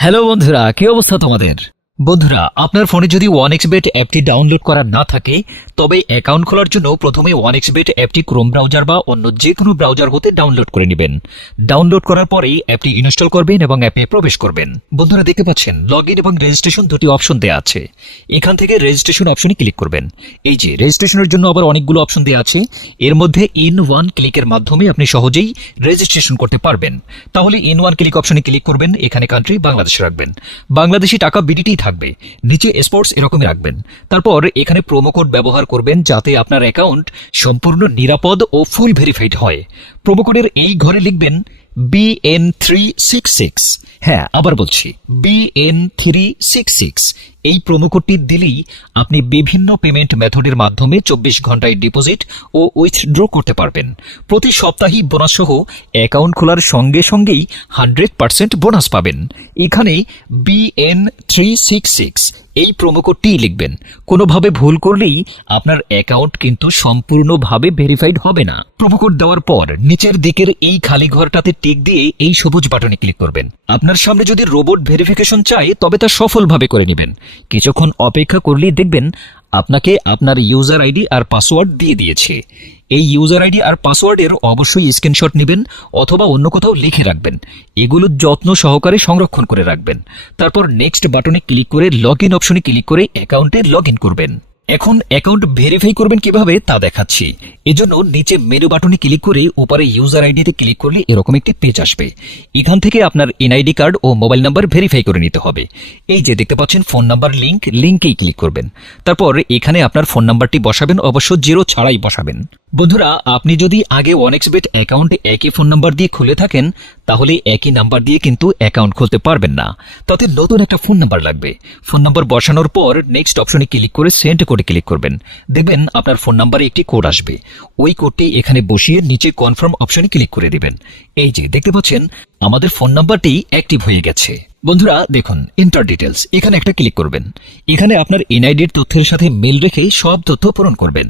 Hello বন্ধুরা, কি অবস্থা তোমাদের? বন্ধুরা, আপনার ফোনে যদি 1xBet অ্যাপটি ডাউনলোড করা না থাকে তবে অ্যাকাউন্ট খোলার জন্য প্রথমে 1xBet অ্যাপটি ক্রোম ব্রাউজার বা অন্য যে কোনো ব্রাউজার হতে ডাউনলোড করে নেবেন। ডাউনলোড করার পরেই অ্যাপটি ইনস্টল করবেন এবং অ্যাপে প্রবেশ করবেন। বন্ধুরা, দেখতে পাচ্ছেন লগইন এবং রেজিস্ট্রেশন দুটি অপশন দেওয়া আছে। এখান থেকে রেজিস্ট্রেশন অপশনে ক্লিক করবেন। এই যে রেজিস্ট্রেশনের জন্য আবার অনেকগুলো অপশন দেওয়া আছে। এর মধ্যে ইন ওয়ান ক্লিকের মাধ্যমে আপনি সহজেই রেজিস্ট্রেশন করতে পারবেন। তাহলে ইন ওয়ান ক্লিক অপশনে ক্লিক করবেন। এখানে কান্ট্রি বাংলাদেশ রাখবেন। বাংলাদেশি টাকা বিডিটি থাকবে, নিচে স্পোর্টস এরকমই রাখবেন। তারপর এখানে প্রোমো কোড ব্যবহার করবেন যাতে আপনার অ্যাকাউন্ট সম্পূর্ণ নিরাপদ ও ফুল ভেরিফাইড হয়। প্রোমো কোডের এই ঘরে লিখবেন BN366। হ্যাঁ, আবার বলছি BN366। এই প্রোমো কোডটি দিলেই আপনি বিভিন্ন পেমেন্ট মেথডের মাধ্যমে 24 ঘন্টায় ডিপোজিট ও উইথড্র করতে পারবেন। প্রতি সপ্তাহে বোনাস সহ অ্যাকাউন্ট খোলার সঙ্গে সঙ্গেই 100% বোনাস পাবেন। এখানে BN366 এই প্রোমো কোডটি লিখবেন। কোনোভাবে ভুল করলেই আপনার অ্যাকাউন্ট কিন্তু সম্পূর্ণভাবে ভেরিফাইড হবে না। প্রোমো কোড দেওয়ার পর নিচের দিকের এই খালি ঘরটাতে টিক দিয়ে এই সবুজ বাটনে ক্লিক করবেন। আপনার সামনে যদি রোবট ভেরিফিকেশন চায় তবে তা সফলভাবে করে নেবেন। কিছুক্ষণ অপেক্ষা করলেই দেখবেন আপনাকে আপনার ইউজার আইডি আর পাসওয়ার্ড দিয়ে দিয়েছে। এই ইউজার আইডি আর পাসওয়ার্ডের অবশ্যই স্ক্রিনশট নেবেন অথবা অন্য কোথাও লিখে রাখবেন। এগুলো যত্ন সহকারে সংরক্ষণ করে রাখবেন। তারপর নেক্সট বাটনে ক্লিক করে লগইন অপশনে ক্লিক করে অ্যাকাউন্টে লগইন করবেন। এখন অ্যাকাউন্ট ভেরিফাই করবেন কিভাবে তা দেখাচ্ছি। এজন্য নিচে মেনু বাটনে ক্লিক করে উপরে ইউজার আইডিতে ক্লিক করলে এরকম একটি পেজ আসবে। এখান থেকে আপনার এনআইডি কার্ড ও মোবাইল নাম্বার ভেরিফাই করে নিতে হবে। এই যে দেখতে পাচ্ছেন ফোন নাম্বার লিঙ্কেই ক্লিক করবেন। তারপর এখানে আপনার ফোন নাম্বারটি বসাবেন, অবশ্য জিরো ছাড়াই বসাবেন। বন্ধুরা, আপনি যদি আগে 1xBet অ্যাকাউন্টে একই ফোন নাম্বার দিয়ে খুলে থাকেন তাহলে একই নাম্বার দিয়ে কিন্তু অ্যাকাউন্ট খুলতে পারবেন না। তাতে নতুন একটা ফোন নাম্বার লাগবে। ফোন নাম্বার বসানোর পর নেক্সট অপশনে ক্লিক করে সেন্ড কোডে ক্লিক করবেন। দেখবেন আপনার ফোন নাম্বারে একটি কোড আসবে। ওই কোডটি এখানে বসিয়ে নিচে কনফার্ম অপশনে ক্লিক করে দিবেন। এই যে দেখতে পাচ্ছেন আমাদের ফোন নাম্বারটি অ্যাক্টিভ হয়ে গেছে। বন্ধুরা দেখুন, এন্টার ডিটেলস এখানে একটা ক্লিক করবেন। এখানে আপনার এনআইডির তথ্যের সাথে মিল রেখে সব তথ্য পূরণ করবেন।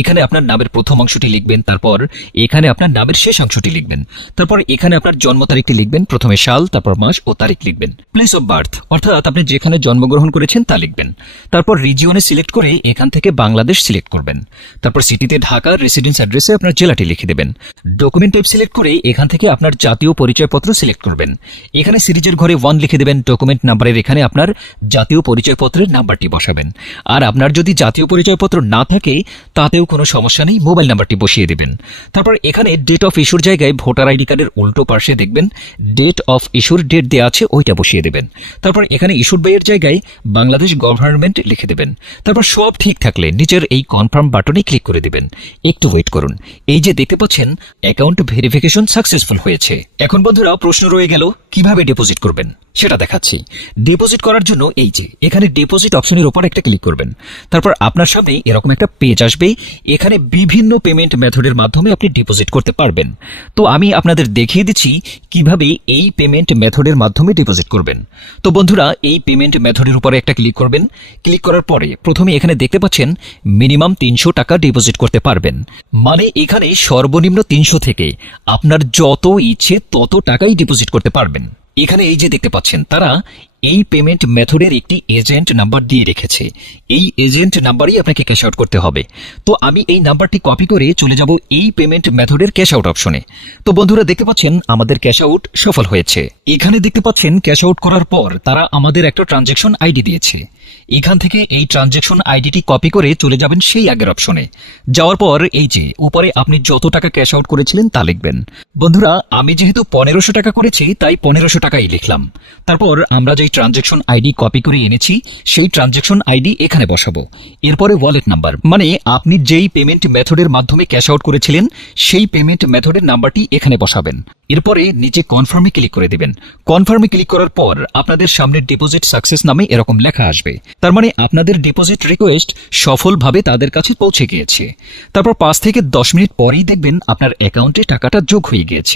এখানে আপনার নামের প্রথম অংশটি লিখবেন, তারপর এখানে আপনার নামের শেষ অংশটি লিখবেন, তারপর এখানে আপনার জন্ম তারিখটি লিখবেন, প্রথমে সাল তারপর মাস ও তারিখ লিখবেন। প্লেস অফ বার্থ অর্থাৎ আপনি যেখানে জন্মগ্রহণ করেছেন তা লিখবেন। তারপর রিজিয়নে সিলেক্ট করে এখান থেকে বাংলাদেশ সিলেক্ট করবেন। তারপর সিটিতে ঢাকা, রেসিডেন্স অ্যাড্রেসে আপনার জেলাটি লিখে দেবেন। ডকুমেন্ট টাইপ সিলেক্ট করে এখান থেকে আপনার জাতীয় পরিচয়পত্র সিলেক্ট করবেন। এখানে সিরিজের ঘরে 1 লিখে দেবেন। ডকুমেন্ট নাম্বারের এখানে আপনার জাতীয় পরিচয়পত্রের নাম্বারটি বসাবেন। আর আপনার যদি জাতীয় পরিচয়পত্র না থাকে তাতেও কোনো সমস্যা নেই, মোবাইল নাম্বারটি বসিয়ে দেবেন। তারপর এখানে ডেট অফ ইস্যুর জায়গায় ভোটার আইডি কার্ডের উল্টো পাশে দেখবেন ডেট অফ ইস্যুর ডেট দেওয়া আছে, ওইটা বসিয়ে দেবেন। তারপর এখানে ইস্যুড বাইয়ের জায়গায় বাংলাদেশ গভর্নমেন্ট লিখে দেবেন। তারপর সব ঠিক থাকলে নিচের এই কনফার্ম বাটনে ক্লিক করে দেবেন। একটু ওয়েট করুন। এই যে দেখতে পাচ্ছেন অ্যাকাউন্ট ভেরিফিকেশন সাকসেসফুল হয়েছে। এখন বন্ধুরা প্রশ্ন রয়ে গেল কিভাবে ডিপোজিট করবেন সেটা দেখাচ্ছি। ডিপোজিট করার জন্য এই যে এখানে ডিপোজিট অপশনের উপর একটা ক্লিক করবেন। তারপর আপনার সামনে এরকম একটা পেজ আসবে। এখানে বিভিন্ন পেমেন্ট মেথডের মাধ্যমে আপনি ডিপোজিট করতে পারবেন। তো আমি আপনাদের দেখিয়ে দিচ্ছি কিভাবে এই পেমেন্ট মেথডের মাধ্যমে ডিপোজিট করবেন। তো বন্ধুরা, এই পেমেন্ট মেথডের উপরে একটা ক্লিক করবেন। ক্লিক করার পরে প্রথমে এখানে দেখতে পাচ্ছেন মিনিমাম 300 টাকা ডিপোজিট করতে পারবেন। মানে এখানে সর্বনিম্ন 300 থেকে আপনার যত ইচ্ছে তত টাকাই ডিপোজিট করতে পারবেন। এখানে এই যে দেখতে পাচ্ছেন তারা এই পেমেন্ট মেথডের একটি এজেন্ট নাম্বার দিয়ে রেখেছে। এই এজেন্ট নাম্বারই আপনাকে ক্যাশ আউট করতে হবে। তো আমি এই নাম্বারটি কপি করে চলে যাব এই পেমেন্ট মেথডের ক্যাশ আউট অপশনে। তো বন্ধুরা দেখতে পাচ্ছেন আমাদের ক্যাশ আউট সফল হয়েছে। এখানে দেখতে পাচ্ছেন ক্যাশ আউট করার পর তারা আমাদের একটা ট্রানজ্যাকশন আইডি দিয়েছে। এখান থেকে এই ট্রানজ্যাকশন আইডিটি কপি করে চলে যাবেন সেই আগের অপশনে। যাওয়ার পর এই যে উপরে আপনি যত টাকা ক্যাশ আউট করেছিলেন তা লিখবেন। বন্ধুরা, আমি যেহেতু 1500 টাকা করেছি তাই 1500 টাকাই লিখলাম। তারপর আমরা যেই ট্রানজ্যাকশন আইডি কপি করে এনেছি সেই ট্রানজ্যাকশন আইডি এখানে বসাবো। এরপরে ওয়ালেট নাম্বার, মানে আপনি যেই পেমেন্ট মেথডের মাধ্যমে ক্যাশ আউট করেছিলেন সেই পেমেন্ট মেথডের নাম্বারটি এখানে বসাবেন। এরপরে নিচে কনফার্মে ক্লিক করে দেবেন। কনফার্মে ক্লিক করার পর আপনাদের সামনে ডিপোজিট সাকসেস নামে এরকম লেখা আসবে। তার মানে আপনাদের ডিপোজিট রিকোয়েস্ট সফলভাবে তাদের কাছে পৌঁছে গিয়েছে। তারপর 5 থেকে 10 মিনিট পরেই দেখবেন আপনার অ্যাকাউন্টে টাকাটা যোগ হয়ে গিয়েছে।